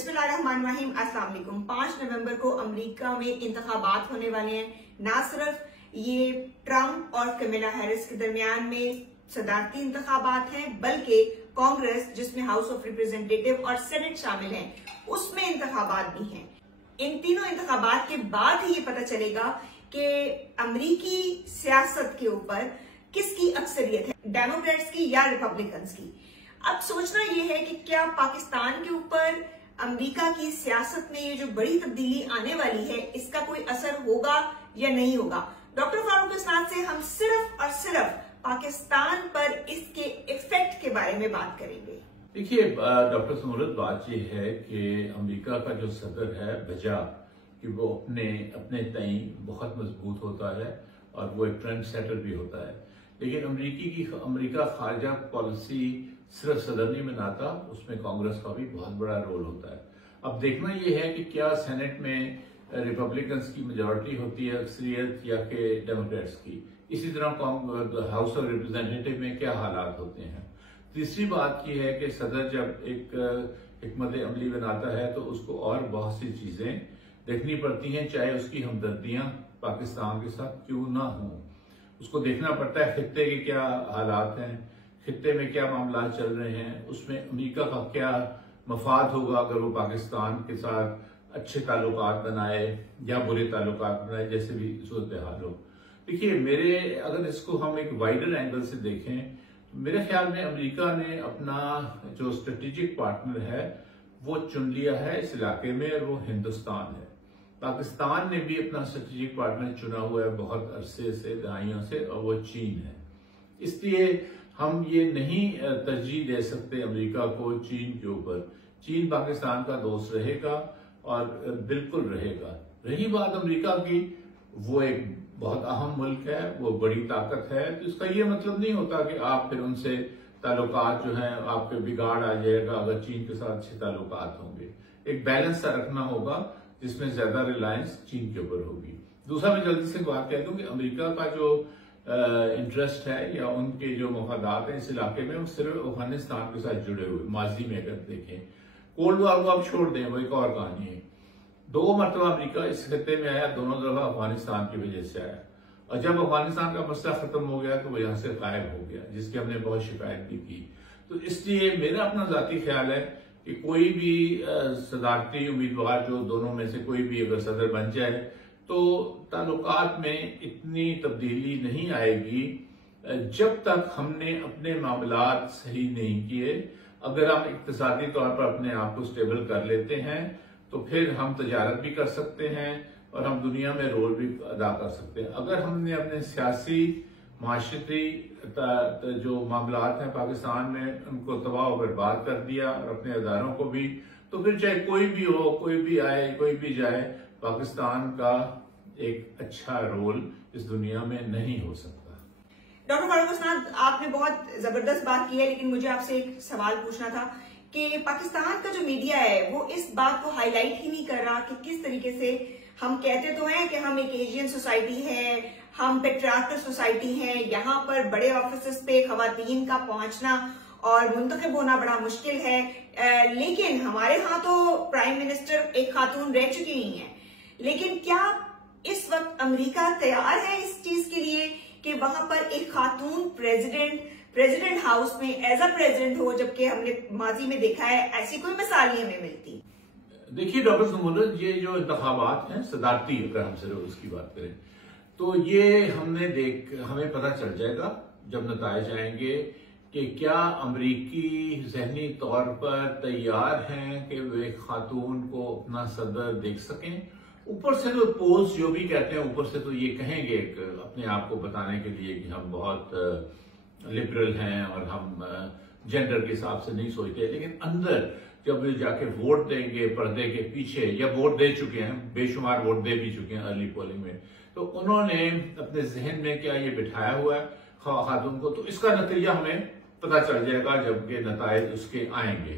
बिस्मिल्लाहिर्रहमानिर्रहीम। अस्सलाम वालेकुम। 5 नवंबर को अमेरिका में इंतखाबात होने वाले हैं। ना सिर्फ ये ट्रंप और कमला हैरिस के दरमियान में सदारती इंतखाबात हैं, बल्कि कांग्रेस जिसमें हाउस ऑफ रिप्रेजेंटेटिव और सेनेट शामिल हैं, उसमें इंतखाबात भी हैं। इन तीनों इंतखाबात के बाद ही ये पता चलेगा कि अमरीकी सियासत के ऊपर किसकी अक्सरियत है, डेमोक्रेट्स की या रिपब्लिकन्स की। अब सोचना यह है कि क्या पाकिस्तान के ऊपर अमेरिका की सियासत में ये जो बड़ी तब्दीली आने वाली है, इसका कोई असर होगा या नहीं होगा। डॉक्टर फारूक इस्लाम से हम सिर्फ और सिर्फ पाकिस्तान पर इसके इफेक्ट के बारे में बात करेंगे। देखिए डॉक्टर समूरत, बात यह है कि अमेरिका का जो सदर है बजा कि वो अपने तई बहुत मजबूत होता है और वो एक ट्रेंड सेटर भी होता है, लेकिन अमेरिका खारजा पॉलिसी सिर्फ सदर नहीं बनाता, उसमें कांग्रेस का भी बहुत बड़ा रोल होता है। अब देखना यह है कि क्या सेनेट में रिपब्लिकन्स की मेजॉरिटी होती है, अक्सरियत, या कि डेमोक्रेट्स की। इसी तरह हाउस ऑफ रिप्रेजेंटेटिव में क्या हालात होते हैं। तीसरी बात यह है कि सदर जब एक हिकमत अमली बनाता है तो उसको और बहुत सी चीजें देखनी पड़ती हैं, चाहे उसकी हमदर्दियां पाकिस्तान के साथ क्यों ना हों। उसको देखना पड़ता है खित्ते के क्या हालात हैं, खित्ते में क्या मामला चल रहे हैं, उसमें अमेरिका का क्या मफाद होगा अगर वो पाकिस्तान के साथ अच्छे ताल्लुकात बनाए या बुरे ताल्लुकात बनाए, जैसे भी सूरत हाल हो। देखिए अगर इसको हम एक वाइडर एंगल से देखें, मेरे ख्याल में अमेरिका ने अपना जो स्ट्रेटेजिक पार्टनर है वो चुन लिया है इस इलाके में, और वो हिंदुस्तान है। पाकिस्तान ने भी अपना स्ट्रेटेजिक पार्टनर चुना हुआ है बहुत अरसे से, दहाइयों से, और वो चीन है। इसलिए हम ये नहीं तरजीह दे सकते अमेरिका को चीन के ऊपर। चीन पाकिस्तान का दोस्त रहेगा और बिल्कुल रहेगा। रही बात अमेरिका की, वो एक बहुत अहम मुल्क है, वो बड़ी ताकत है, तो इसका ये मतलब नहीं होता कि आप फिर उनसे ताल्लुकात जो हैं आपके बिगाड़ आ जाएगा अगर चीन के साथ अच्छे ताल्लुकात होंगे। एक बैलेंस सा रखना होगा जिसमें ज्यादा रिलायंस चीन के ऊपर होगी। दूसरा, मैं जल्दी से बात कह दूं कि अमेरिका का जो इंटरेस्ट है या उनके जो मफादात हैं इस इलाके में, वो सिर्फ अफगानिस्तान के साथ जुड़े हुए। माजी में अगर देखें, कोल्ड वॉर को आप छोड़ दें, वो एक और कहानी है। 2 मरतबा अमेरिका इस खत्ते में आया, दोनों दफा अफगानिस्तान की वजह से आया, और जब अफगानिस्तान का मसला खत्म हो गया तो वो यहां से गायब हो गया, जिसकी हमने बहुत शिकायत भी की। तो इसलिए मेरा अपना जाती ख्याल है कि कोई भी सदारती उम्मीदवार जो दोनों में से कोई भी अगर सदर बन जाए तो ताल्लुकात में इतनी तब्दीली नहीं आएगी जब तक हमने अपने मामलात सही नहीं किए। अगर हम इक्तिसादी तौर पर अपने आप को स्टेबल कर लेते हैं तो फिर हम तजारत भी कर सकते हैं और हम दुनिया में रोल भी अदा कर सकते हैं। अगर हमने अपने सियासी माशरती जो मामलात हैं पाकिस्तान में, उनको तबाह और बर्बाद कर दिया और अपने अदारों को भी, तो फिर चाहे कोई भी हो, कोई भी आए, कोई भी जाए, पाकिस्तान का एक अच्छा रोल इस दुनिया में नहीं हो सकता। डॉक्टर फारूक इस्लाम, आपने बहुत जबरदस्त बात की है, लेकिन मुझे आपसे एक सवाल पूछना था कि पाकिस्तान का जो मीडिया है वो इस बात को हाईलाइट ही नहीं कर रहा कि किस तरीके से हम कहते तो हैं कि हम एक एशियन सोसाइटी है, हम पेट्रियार्कल सोसाइटी है, यहाँ पर बड़े ऑफिस पे खवातीन का पहुंचना और मुंतखब होना बड़ा मुश्किल है, लेकिन हमारे यहाँ तो प्राइम मिनिस्टर एक खातून रह चुकी ही है। लेकिन क्या इस वक्त अमेरिका तैयार है इस चीज के लिए कि वहां पर एक खातून प्रेसिडेंट हाउस में एज अ प्रेसिडेंट हो, जबकि हमने माजी में देखा है ऐसी कोई मिसाल नहीं हमें मिलती। देखिए डॉक्टर समूरत, ये जो इंतखाबात हैं सदारती, अगर हम सिर्फ उसकी बात करें तो ये हमें पता चल जाएगा जब नताइज आएंगे कि क्या अमरीकी जहनी तौर पर तैयार हैं कि वे खातून को अपना सदर देख सकें। ऊपर से तो पोल्स जो भी कहते हैं, ऊपर से तो ये कहेंगे अपने आप को बताने के लिए कि हम बहुत लिबरल हैं और हम जेंडर के हिसाब से नहीं सोचते, लेकिन अंदर जब वे जाके वोट देंगे पर्दे के पीछे, या वोट दे चुके हैं, बेशुमार वोट दे भी चुके हैं अर्ली पोलिंग में, तो उन्होंने अपने जहन में क्या ये बिठाया हुआ है खातून को, तो इसका नतीजा हमें पता चल जाएगा जबकि नताइज उसके आएंगे।